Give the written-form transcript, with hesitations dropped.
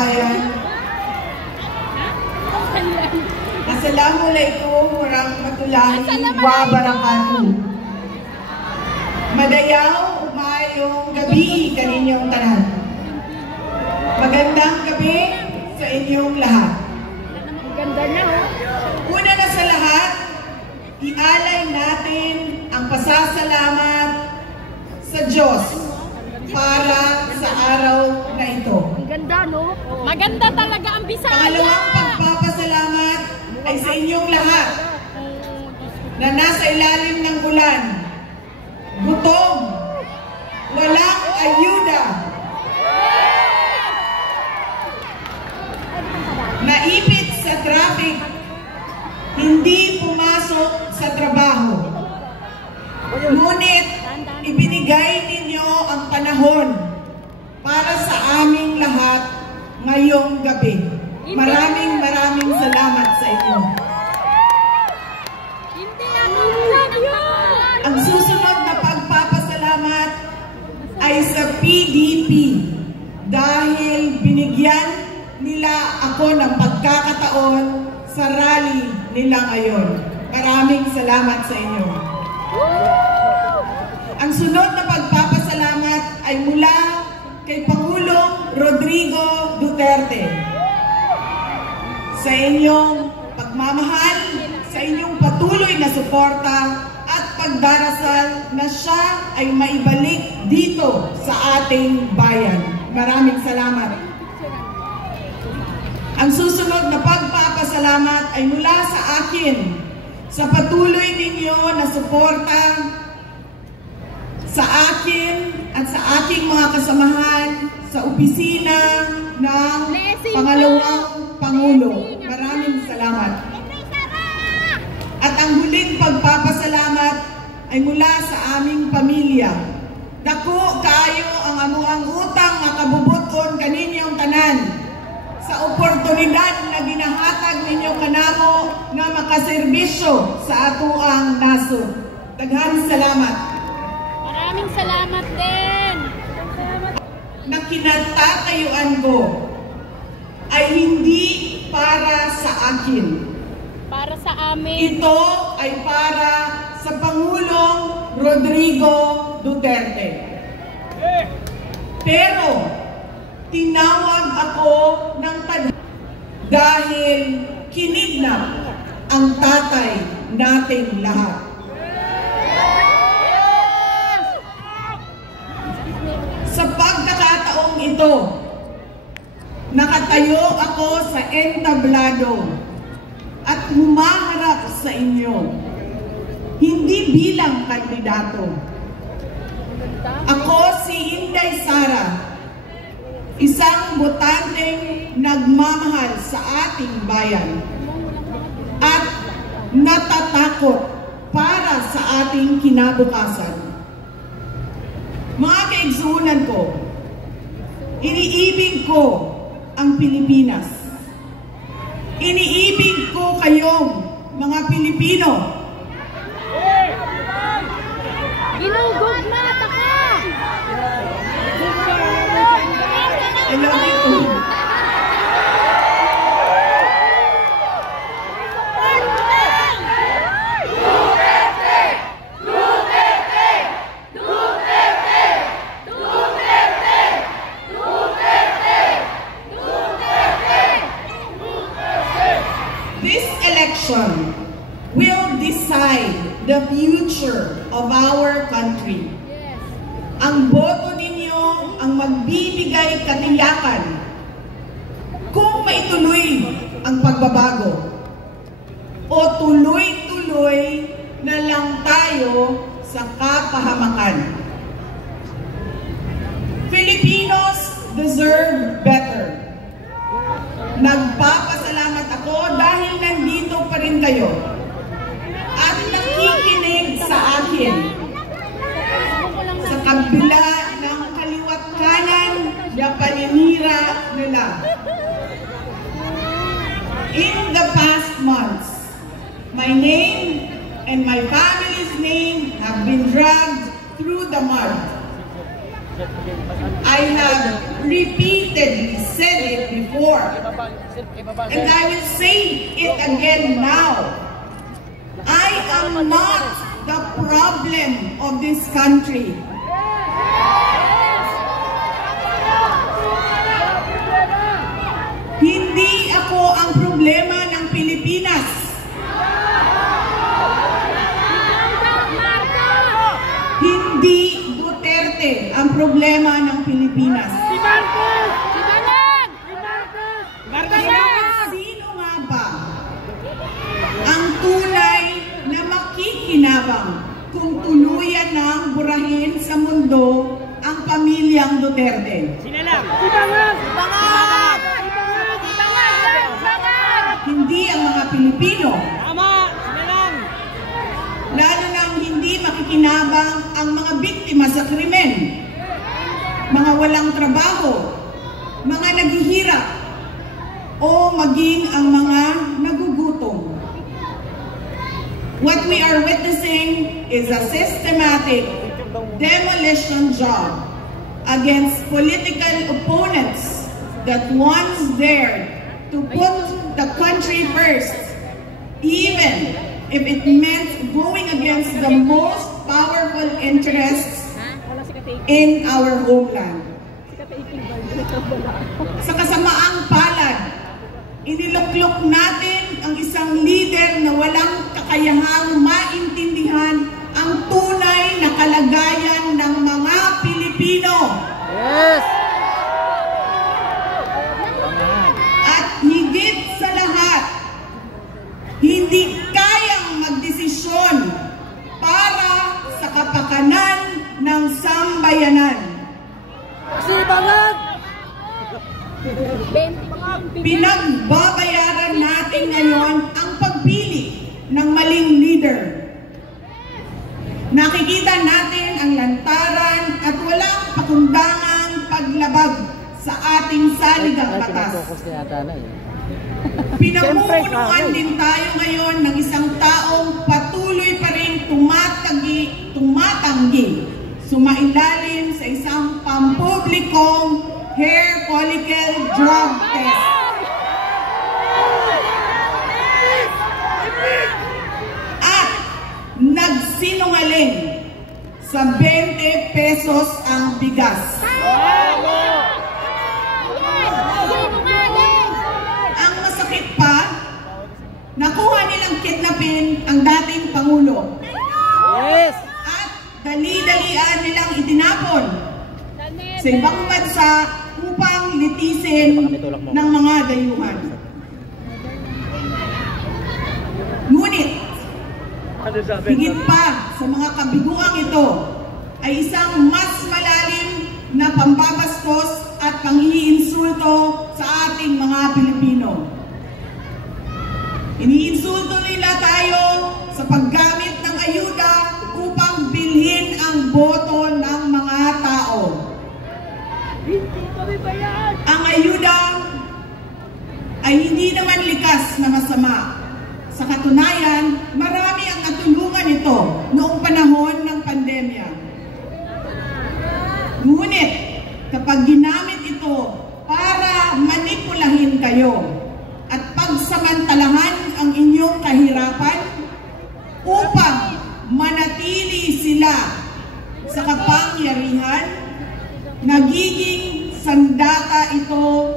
bayan. Assalamualaikum warahmatullahi wabarakatuh. Madayaw, umayong gabi kaninyong tanan. Magandang gabi sa inyong lahat. Maganda na, Una na sa lahat, ialay natin ang pasasalamat sa Diyos para sa araw na ito. Ang ganda, no? Maganda talaga ang Bisaya. Pangalawang pagpapasalamat ay sa inyong lahat na nasa ilalim ng ulan, gutom, walang ayuda, naipit sa traffic, hindi pumasok sa trabaho. Ngunit ibinigay ninyo ang panahon para sa aming lahat ngayong gabi. Maraming salamat sa inyo. Ang susunod na pagpapasalamat ay sa PDP dahil binigyan nila ako ng pagkakataon sa rally nila ngayon. Maraming salamat sa inyo. Ang sunod na pagpapasalamat ay mula kay Pangulong Rodrigo Duterte. Sa inyong pagmamahal, sa inyong patuloy na suporta at pagdarasal na siya ay maibalik dito sa ating bayan. Maraming salamat. Ang susunod na pagpapasalamat ay mula sa akin sa patuloy ninyo na suporta sa akin at sa aking mga kasamahan sa opisina ng pangalawang Pangulo. Maraming salamat. At ang huling pagpapasalamat ay mula sa aming pamilya. Dako kaayo ang amuang utang nga kabubuton kaninyong tanan sa oportunidad na ginahatag ninyo kanamo nga makaserbisyo sa atuang nasod. Daghang salamat. Maraming salamat din. Na kinatatayuan ko ay hindi para sa akin. Para sa amin. Ito ay para sa Pangulong Rodrigo Duterte. Pero tinawag ako ng tadhana dahil kinidnap ang tatay nating lahat. Sa pagkakataong ito, nakatayo ako sa entablado at humaharap sa inyo, hindi bilang kandidato. Ako si Inday Sara, isang botanteng nagmamahal sa ating bayan at natatakot para sa ating kinabukasan. Mga kaigsunan ko, iniibig ko ang Pilipinas. Iniibig ko kayong mga Pilipino. Ginugog na, taka! I love you too. This election will decide the future of our country. Ang boto ninyo ang magbibigay katiyakan kung maituloy ang pagbabago o tuloy-tuloy na lang tayo sa kapahamakan. Filipinos deserve better. Nagpapasalamat ako dahil nandito pa rin kayo at nakikinig sa akin sa kabila ng kaliwat kanan na paninira nila. In the past months, my name and my family's name have been dragged through the mud. I have repeatedly said it before, and I will say it again now. I am not the problem of this country. Hindi ako ang problema ng Pilipinas. Hindi Duterte ang problema ng Pilipinas. Si Marcos! Si Balag! Si Marcos! Sino nga ba ang tunay na makikinabang kung tuluyan ng burahin sa mundo ang pamilyang Duterte? Sila lang! Si Balag! Si Balag! Si Balag! Hindi ang mga Pilipino. Tama! Sila lang! Lalo nang hindi makikinabang ang mga biktima sa krimen, mga walang trabaho, mga naghihirap, o maging ang mga nagugutom. What we are witnessing is a systematic demolition job against political opponents that once dared to put the country first, even if it meant going against the most powerful interests in our homeland. Sa kasamaang palad, iniluklok natin ang isang leader na walang kakayahang maintindihan ang tunay na kalagayan ng mga Pilipino. Yes! At higit sa lahat, hindi kayang magdesisyon para sa kapakanan ng sambayanan. Si Balag! Pinagbabayaran natin ngayon ang pagpili ng maling leader. Nakikita natin ang lantaran at walang pakundangang paglabag sa ating saligang batas. Pinamumunuan din tayo ngayon ng isang taong patuloy pa rin tumatanggi, sumailalim sa isang pampublikong hair follicle drug test. At nagsinungaling sa 20 pesos ang bigas. Ang masakit pa, nakuha nilang kidnapin ang dating Pangulo. Yes! At dali-dalian nilang itinapon sa ibang bansa upang litisin ng mga dayuhan. Ngunit, higit pa sa mga kabiguang ito ay isang mas malalim na pambabastos at panghiinsulto sa ating mga Pilipino. Iniinsulto nila tayo sa paggamit ng ayuda upang bilhin ang boto ng mga tao. Ang ayuda ay hindi naman likas na masama. Sa katunayan, marami ang natulungan ito noong panahon ng pandemya. Ngunit, kapag ginamit ito para manipulahin kayo at pagsamantalahan ang inyong kahirapan upang manatili sila sa kapangyarihan, nagiging sandata ito